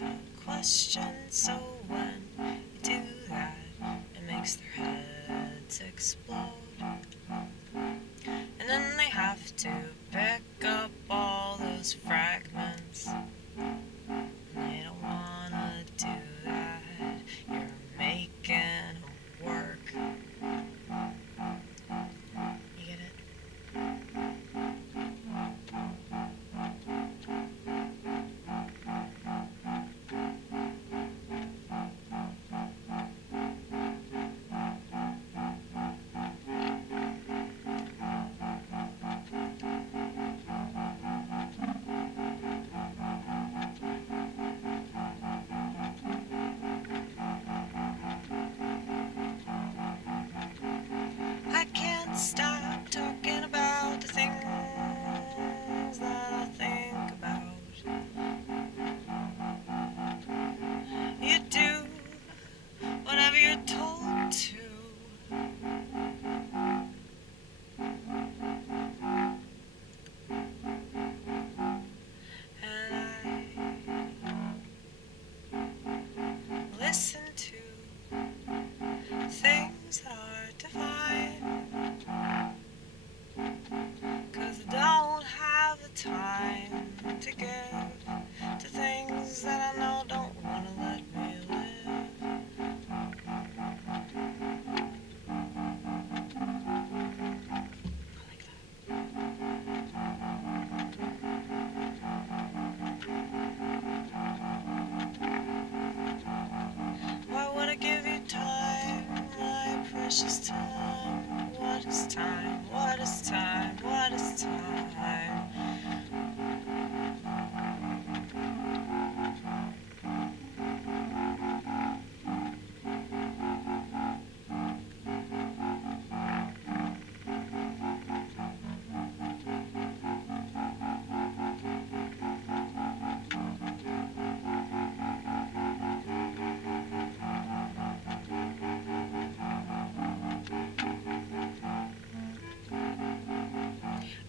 a question, so when you do that, it makes their heads explode. And then they have to pick up all those fragments. They don't wanna do that. You're making them work. You get it? I can't stop talking about the things that I think about. You do whatever you're told to. And I listen to things that are divine, 'cause I don't have the time to give to things that I know don't wanna let me live. I like that. Why would I give you time, my precious time? What is time? What is time? What is time?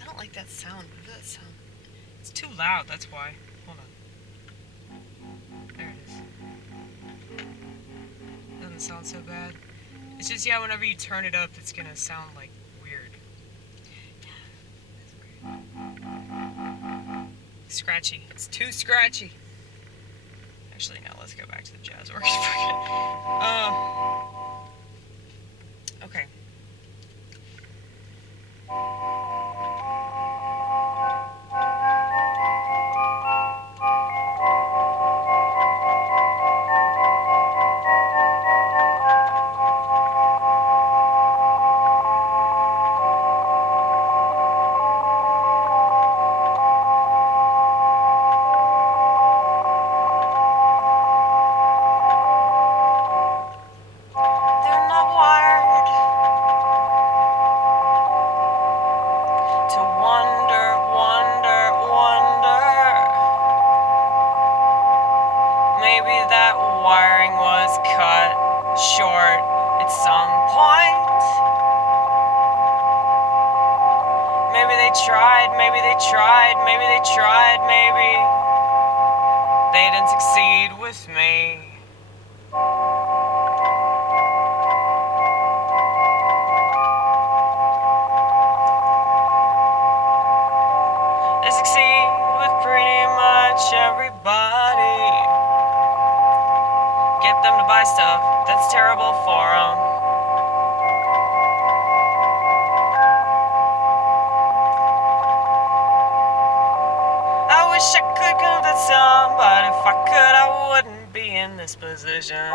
I don't like that sound. What does that sound? It's too loud, that's why. Hold on. There it is. Doesn't sound so bad. It's just, yeah, whenever you turn it up, it's gonna sound like weird. Scratchy. It's too scratchy. Actually, no, let's go back to the jazz orchestra. Okay. They're not wired to wonder, wonder, wonder. Maybe that wiring was cut short at some point. Maybe they tried, maybe they tried, maybe they tried, maybe they didn't succeed with me. They succeed with pretty much everybody. Get them to buy stuff that's terrible for them. I wish I could convince them, but if I could, I wouldn't be in this position.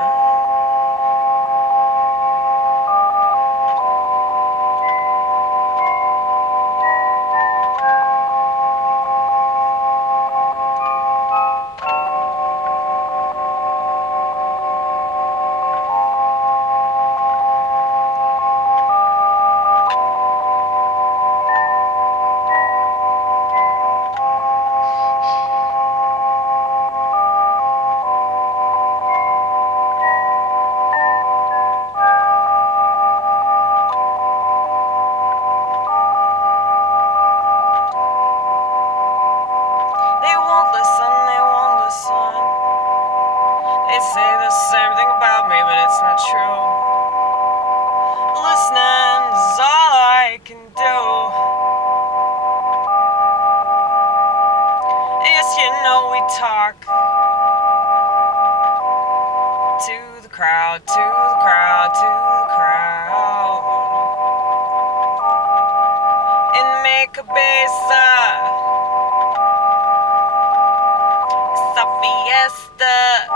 we talk to the crowd, to the crowd, to the crowd, and make cabeza esa fiesta.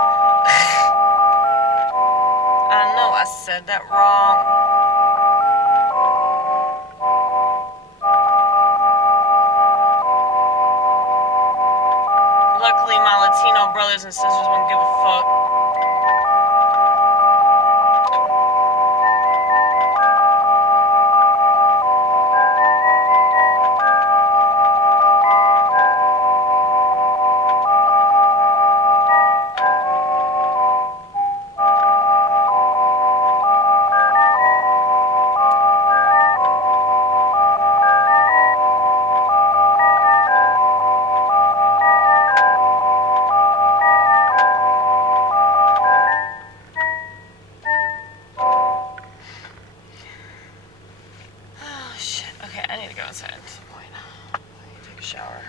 I know I said that wrong. Luckily, my Latino brothers and sisters won't give a fuck. Okay, I need to go outside at some point. I need to take a shower.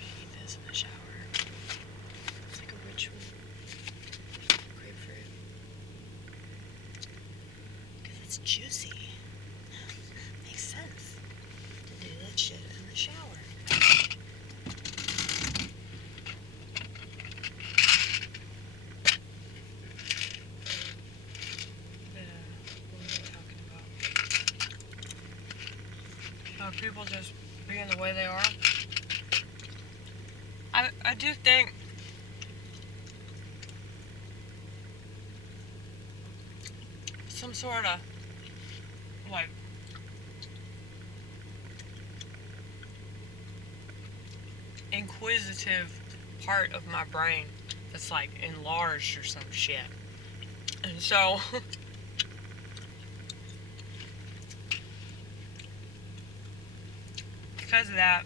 Eat this in the shower. It's like a ritual. Grapefruit. Because it's juicy. Makes sense to do that shit in the shower. People just being the way they are. I do think some sort of like inquisitive part of my brain that's like enlarged or some shit. And so because of that,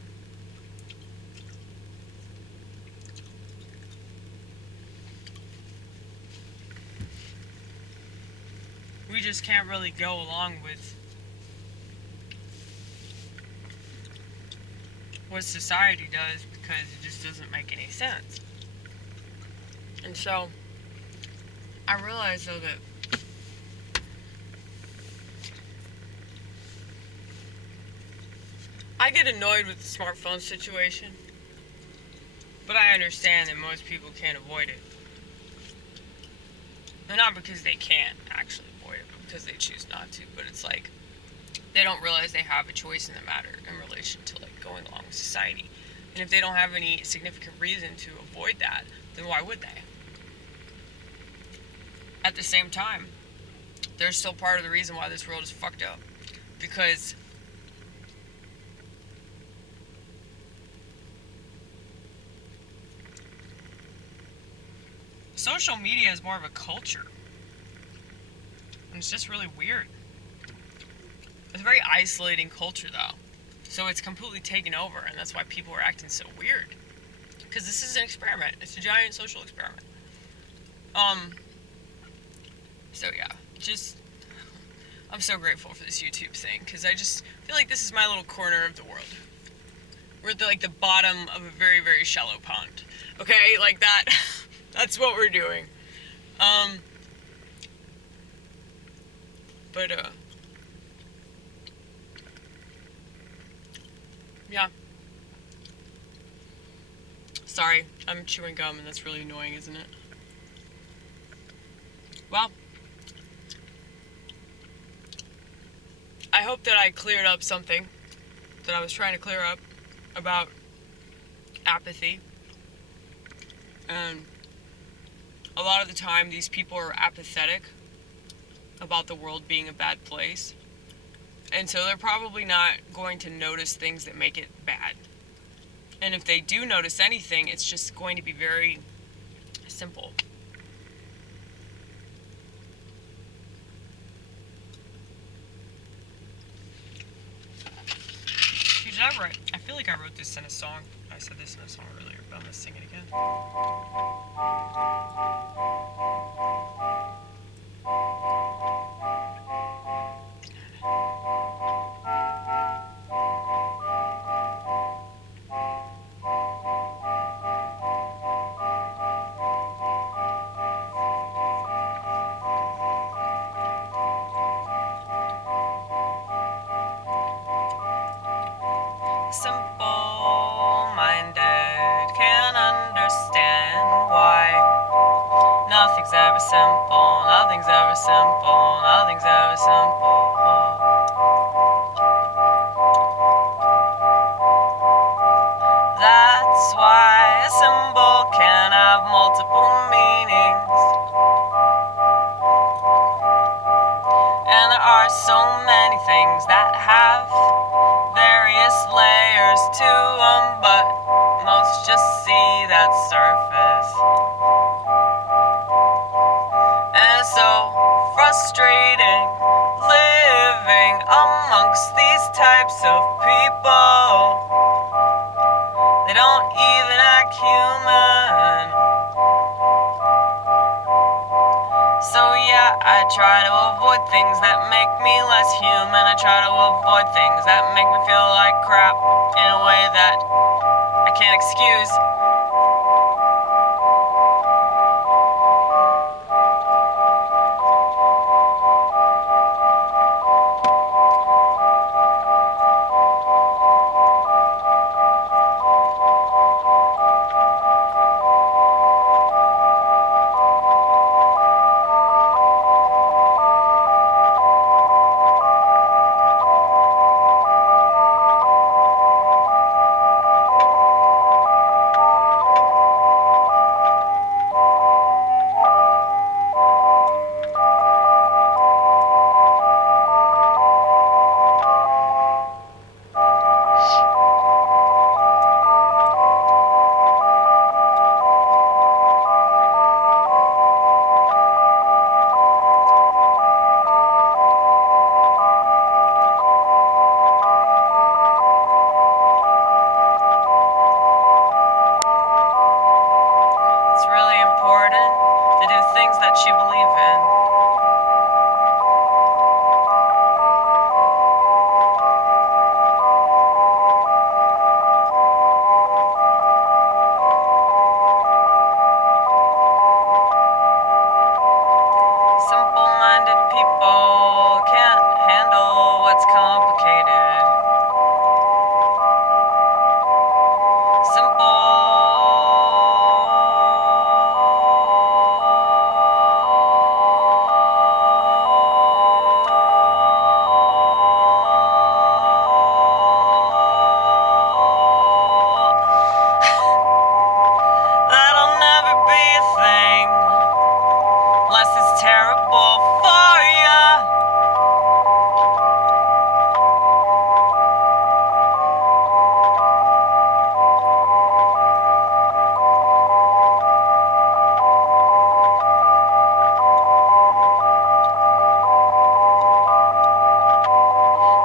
we just can't really go along with what society does because it just doesn't make any sense. And so I realized though that I get annoyed with the smartphone situation, but I understand that most people can't avoid it. And not because they can't actually avoid it, but because they choose not to. But it's like they don't realize they have a choice in the matter in relation to like going along with society. And if they don't have any significant reason to avoid that, then why would they? At the same time, they're still part of the reason why this world is fucked up. Because social media is more of a culture. And it's just really weird. It's a very isolating culture, though. So it's completely taken over, and that's why people are acting so weird. Because this is an experiment. It's a giant social experiment. So yeah, I'm so grateful for this YouTube thing, because I just feel like this is my little corner of the world. We're at the bottom of a very, very shallow pond. Okay, like that. That's what we're doing. Yeah. Sorry, I'm chewing gum and that's really annoying, isn't it? Well, I hope that I cleared up something that I was trying to clear up about apathy. And a lot of the time, these people are apathetic about the world being a bad place. And so they're probably not going to notice things that make it bad. And if they do notice anything, it's just going to be very simple. I feel like I wrote this in a song. I said this in a song earlier, but I'm going to sing it again. Simple-minded can't understand why nothing's ever simple, nothing's ever simple, nothing's ever simple. That's why a symbol can have multiple meanings. And there are so many things that have various layers to them, but most just see that surface. And it's so frustrating living amongst these types of people. They don't even act human. So yeah, I try to avoid things that make me less human. I try to avoid things that make me feel like crap in a way that I can't excuse. It's really important to do things that you believe in. Simple-minded people can't handle what's complicated. That'll never be a thing unless it's terrible for ya.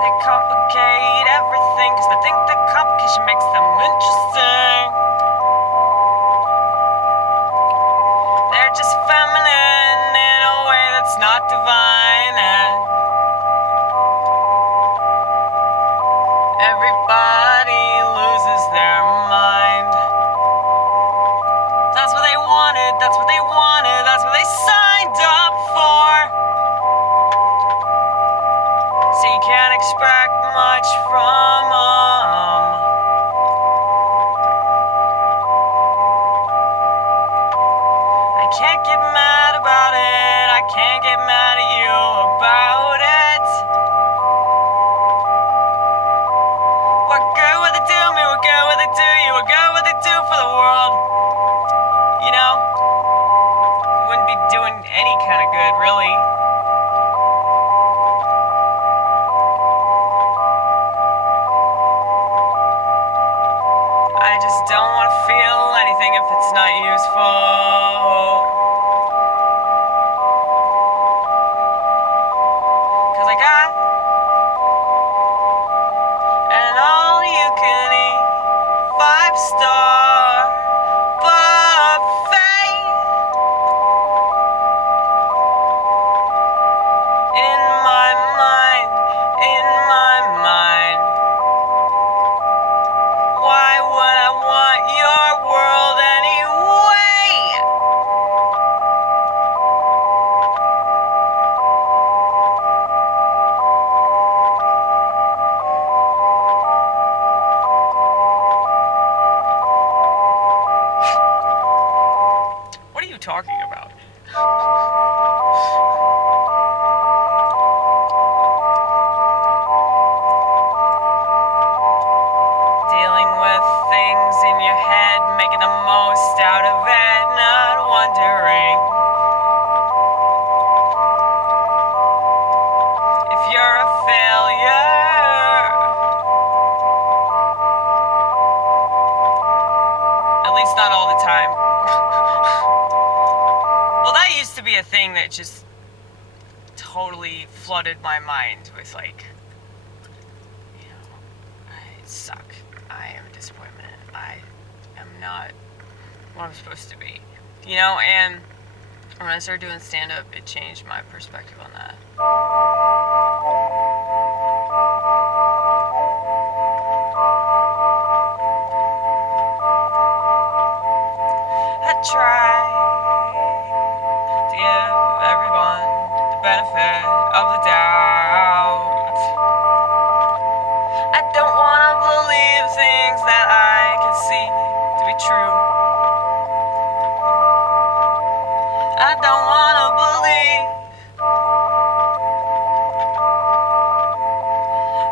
They complicate everything because they think that complication makes them interesting. They're just feminine in a way that's not divine, and everybody loses their mind. That's what they wanted, that's what they wanted, that's what they signed up for. So you can't expect much from them. I can't get mad about it, I can't get mad at you about it. What good would it do me, what good would it do you, what good would it do for the world? You know, it wouldn't be doing any kind of good, really. I just don't want to feel anything if it's not useful. 'Cause I got an all-you-can-eat 5-star buffet in my mind, in my mind. Why would I want your world anyway? talking about. Dealing with things in your head, making the most out of it, not wondering if you're a failure. At least not all the time. Well, that used to be a thing that just totally flooded my mind with, like, you know, I suck. I am a disappointment. I am not what I'm supposed to be. You know, and when I started doing stand-up, it changed my perspective on that. I try to give everyone the benefit of the doubt. I don't want to believe things that I can see to be true. I don't want to believe.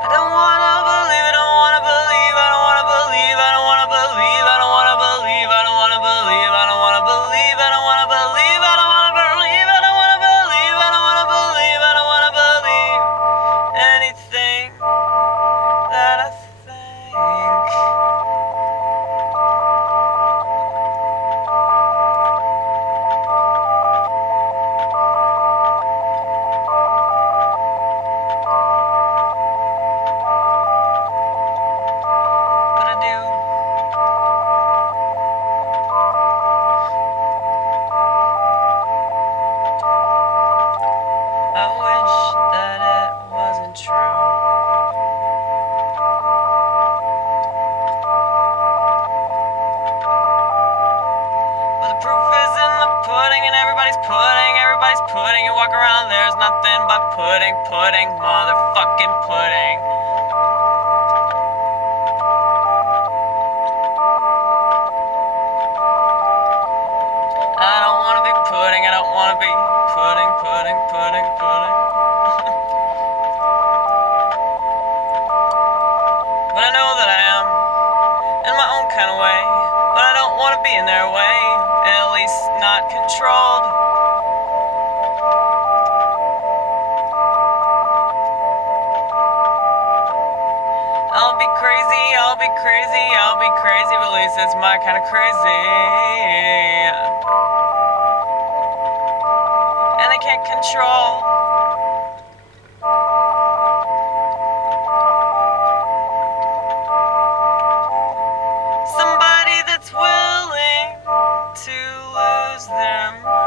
I don't want to believe. I don't want to believe. I don't want to believe. I don't want to believe. I don't want to believe. I don't want to believe. I don't want to believe. I don't want to believe. I don't want to believe. I don't want to believe. I don't want to believe. I don't want to believe anything that I think. But I do. I wish that it wasn't true. But the proof is in the pudding, and everybody's pudding. Everybody's pudding. You walk around, there's nothing but pudding, pudding, motherfucking pudding. I don't want to be pudding. I don't want to be pudding, pudding, pudding, pudding. But I know that I am, in my own kind of way. But I don't want to be in their way, at least not controlled. I'll be crazy, I'll be crazy, I'll be crazy, but at least it's my kind of crazy. And I can't control. Somebody that's willing to lose their mind.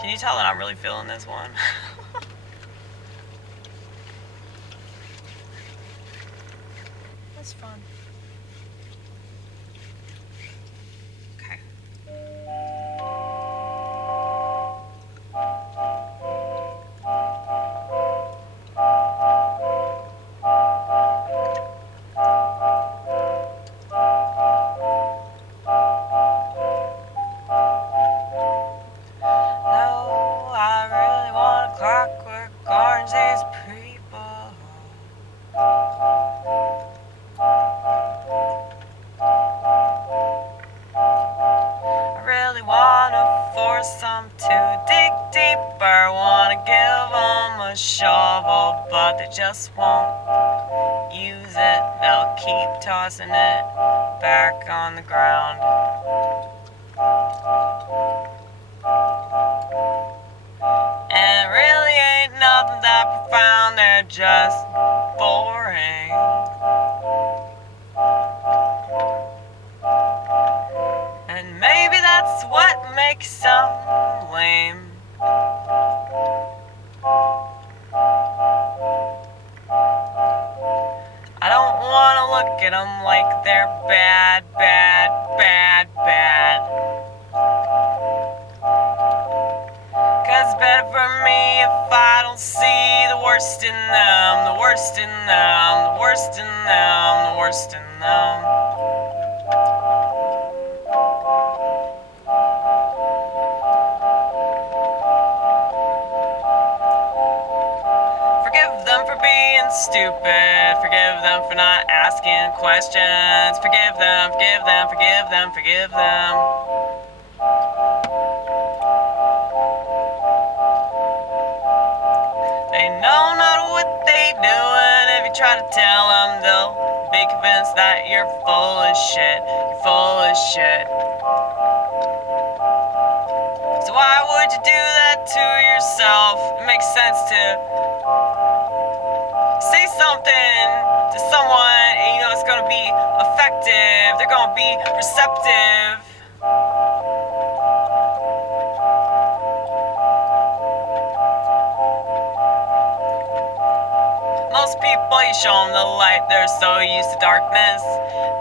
Can you tell that I'm really feeling this one? That's fun. Okay. No, I really want a clockwork orange these people. I really wanna force them to dig deeper. Wanna give them a shovel, but they just won't use it. They'll keep tossing it back on the ground. And it really ain't nothing that profound, they're just boring. That's what makes some lame. I don't want to look at them like they're bad, bad, bad, bad. 'Cause it's better for me if I don't see the worst in them, the worst in them, the worst in them, the worst in them. Forgive them for being stupid. Forgive them for not asking questions. Forgive them, forgive them, forgive them, forgive them. They know not what they doing. If you try to tell them, they'll be convinced that you're full of shit. You're full of shit. So why would you do that to yourself? It makes sense to say something to someone and you know it's gonna be effective. They're gonna be receptive. Most people, you show them the light, they're so used to darkness.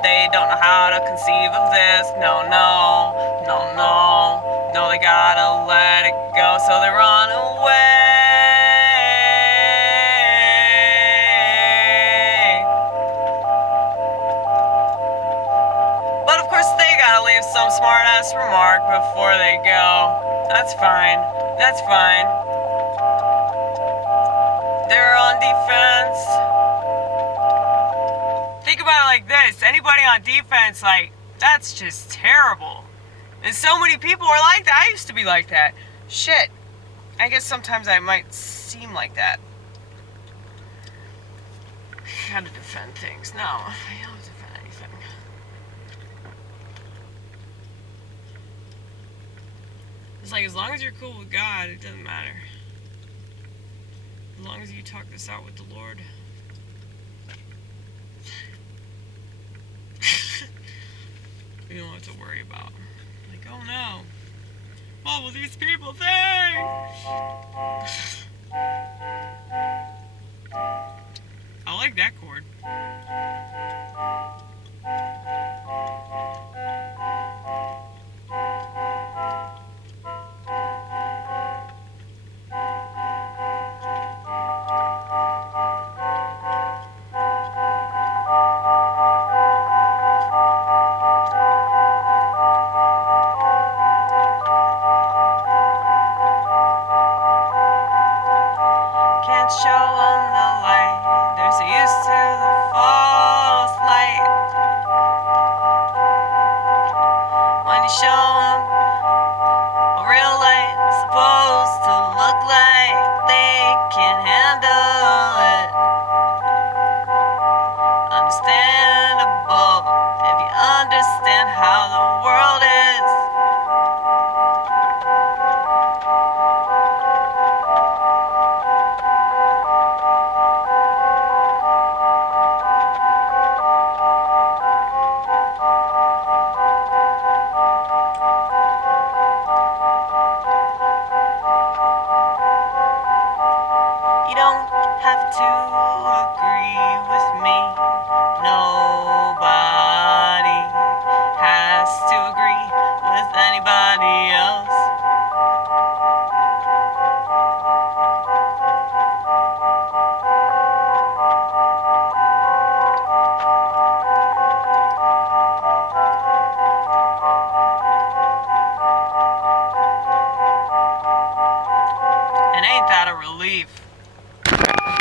They don't know how to conceive of this. No, no, no, no. No, they gotta let it go, so they run away. But of course they gotta leave some smart-ass remark before they go. That's fine, that's fine. They're on defense. Think about it like this. Anybody on defense, like, that's just terrible. And so many people are like that. I used to be like that. Shit. I guess sometimes I might seem like that. How to defend things. No, I don't defend anything. It's like, as long as you're cool with God, it doesn't matter. As long as you talk this out with the Lord. You don't have to worry about. Like, oh no. What will these people think? I like that chord. Show them the light. They're so used to the false light. When you show them what real light's supposed to look like, they can't handle it. Understandable if you understand how the world is. You don't have to agree with me. Nobody has to agree with anybody else. And ain't that a relief?